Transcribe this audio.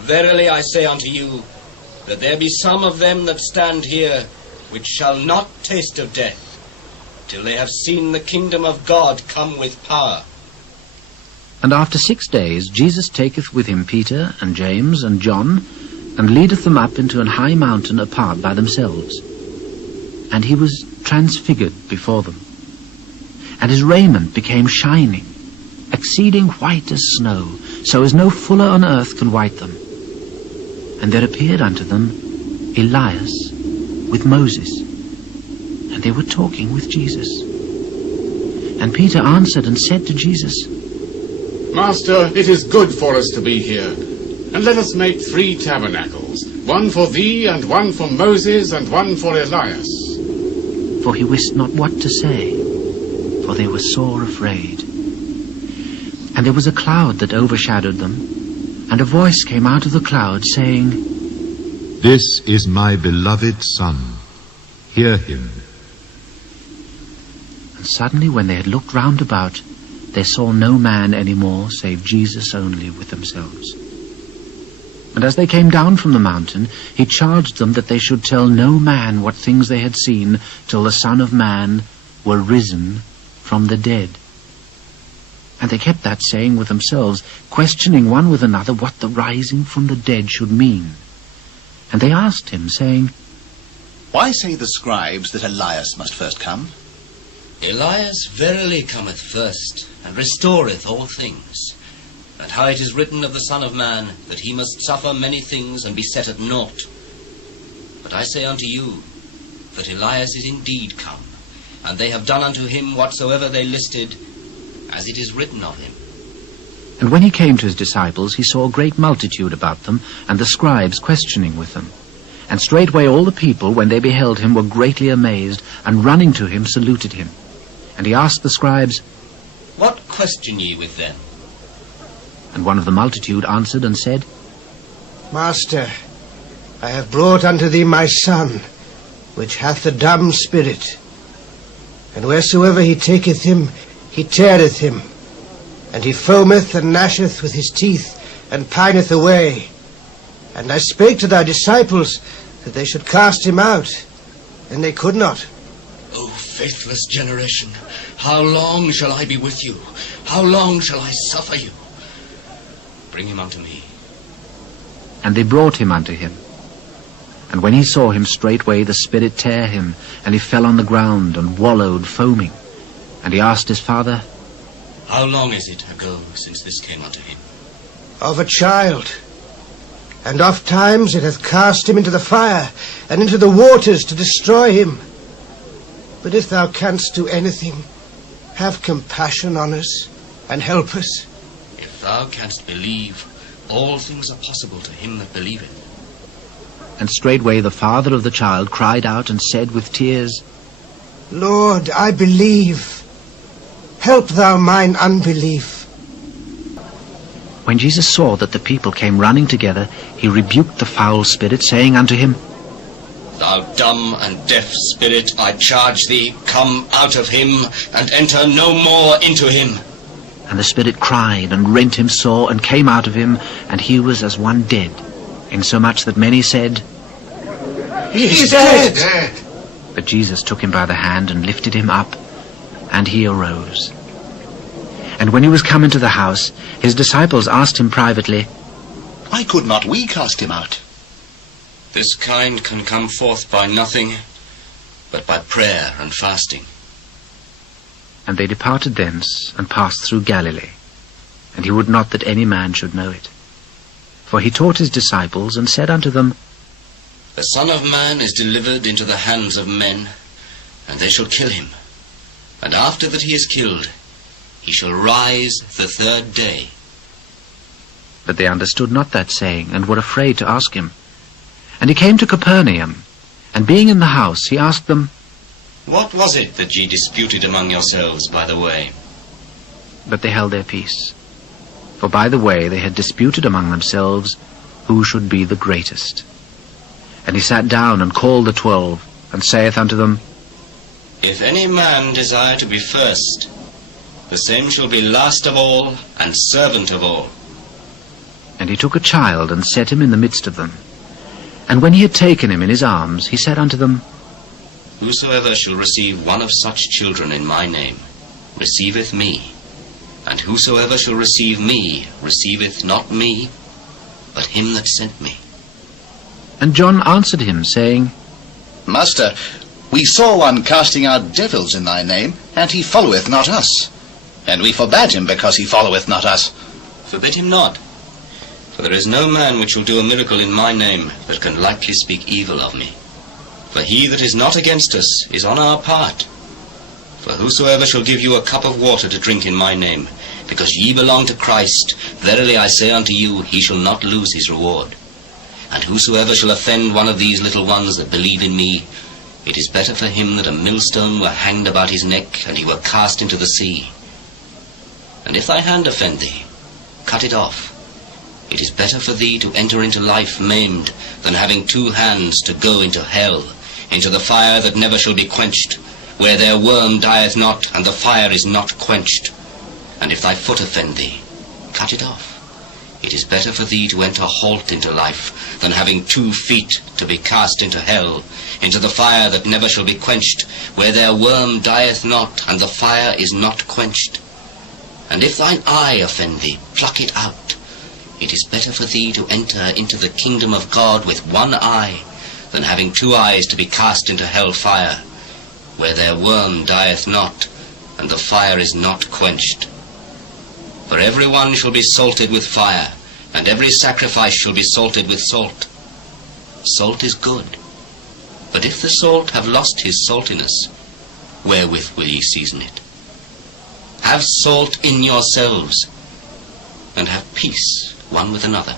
Verily I say unto you, that there be some of them that stand here, which shall not taste of death, till they have seen the kingdom of God come with power. And after 6 days Jesus taketh with him Peter and James and John, and leadeth them up into an high mountain apart by themselves. And he was transfigured before them. And his raiment became shining, exceeding white as snow, so as no fuller on earth can white them. And there appeared unto them Elias with Moses, and they were talking with Jesus. And Peter answered and said to Jesus, Master, it is good for us to be here, and let us make 3 tabernacles, one for thee, and one for Moses, and one for Elias. For he wist not what to say, for they were sore afraid. And there was a cloud that overshadowed them, and a voice came out of the cloud, saying, This is my beloved Son. Hear him. And suddenly when they had looked round about, they saw no man any more, save Jesus only with themselves. And as they came down from the mountain, he charged them that they should tell no man what things they had seen, till the Son of Man were risen from the dead. And they kept that saying with themselves, questioning one with another what the rising from the dead should mean. And they asked him, saying, Why say the scribes that Elias must first come? Elias verily cometh first, and restoreth all things. And how it is written of the Son of Man, that he must suffer many things, and be set at naught. But I say unto you, that Elias is indeed come, and they have done unto him whatsoever they listed, as it is written of him. And when he came to his disciples, he saw a great multitude about them, and the scribes questioning with them. And straightway all the people, when they beheld him, were greatly amazed, and running to him saluted him. And he asked the scribes, What question ye with them? And one of the multitude answered and said, Master, I have brought unto thee my son, which hath a dumb spirit. And wheresoever he taketh him, he teareth him. And he foameth and gnasheth with his teeth, and pineth away. And I spake to thy disciples that they should cast him out, and they could not. O faithless generation, how long shall I be with you? How long shall I suffer you? Bring him unto me. And they brought him unto him. And when he saw him, straightway the spirit tare him, and he fell on the ground, and wallowed foaming. And he asked his father, How long is it ago since this came unto him? Of a child. And oft times it hath cast him into the fire, and into the waters to destroy him. But if thou canst do anything, have compassion on us, and help us. If thou canst believe, all things are possible to him that believeth. And straightway the father of the child cried out and said with tears, Lord, I believe. Help thou mine unbelief. When Jesus saw that the people came running together, he rebuked the foul spirit, saying unto him, Thou dumb and deaf spirit, I charge thee, come out of him, and enter no more into him. And the spirit cried and rent him sore, and came out of him, and he was as one dead, insomuch that many said, He is dead. But Jesus took him by the hand and lifted him up, and he arose. And when he was come into the house, his disciples asked him privately, Why could not we cast him out? This kind can come forth by nothing, but by prayer and fasting. And they departed thence, and passed through Galilee. And he would not that any man should know it. For he taught his disciples, and said unto them, The Son of Man is delivered into the hands of men, and they shall kill him. And after that he is killed, he shall rise the 3rd day. But they understood not that saying, and were afraid to ask him. And he came to Capernaum, and being in the house, he asked them, What was it that ye disputed among yourselves by the way? But they held their peace. For by the way they had disputed among themselves who should be the greatest. And he sat down and called the 12, and saith unto them, If any man desire to be first, the same shall be last of all, and servant of all. And he took a child, and set him in the midst of them. And when he had taken him in his arms, he said unto them, Whosoever shall receive one of such children in my name, receiveth me. And whosoever shall receive me, receiveth not me, but him that sent me. And John answered him, saying, Master, we saw one casting out devils in thy name, and he followeth not us. And we forbade him, because he followeth not us. Forbid him not. For there is no man which will do a miracle in my name that can lightly speak evil of me. For he that is not against us is on our part. For whosoever shall give you a cup of water to drink in my name, because ye belong to Christ, verily I say unto you, he shall not lose his reward. And whosoever shall offend one of these little ones that believe in me, it is better for him that a millstone were hanged about his neck, and he were cast into the sea. And if thy hand offend thee, cut it off. It is better for thee to enter into life maimed, than having 2 hands to go into hell, into the fire that never shall be quenched, where their worm dieth not, and the fire is not quenched. And if thy foot offend thee, cut it off. It is better for thee to enter halt into life, than having 2 feet to be cast into hell, into the fire that never shall be quenched, where their worm dieth not, and the fire is not quenched. And if thine eye offend thee, pluck it out. It is better for thee to enter into the kingdom of God with 1 eye, than having 2 eyes to be cast into hell fire, where their worm dieth not, and the fire is not quenched. For every one shall be salted with fire, and every sacrifice shall be salted with salt. Salt is good, but if the salt have lost his saltiness, wherewith will ye season it? Have salt in yourselves, and have peace one with another.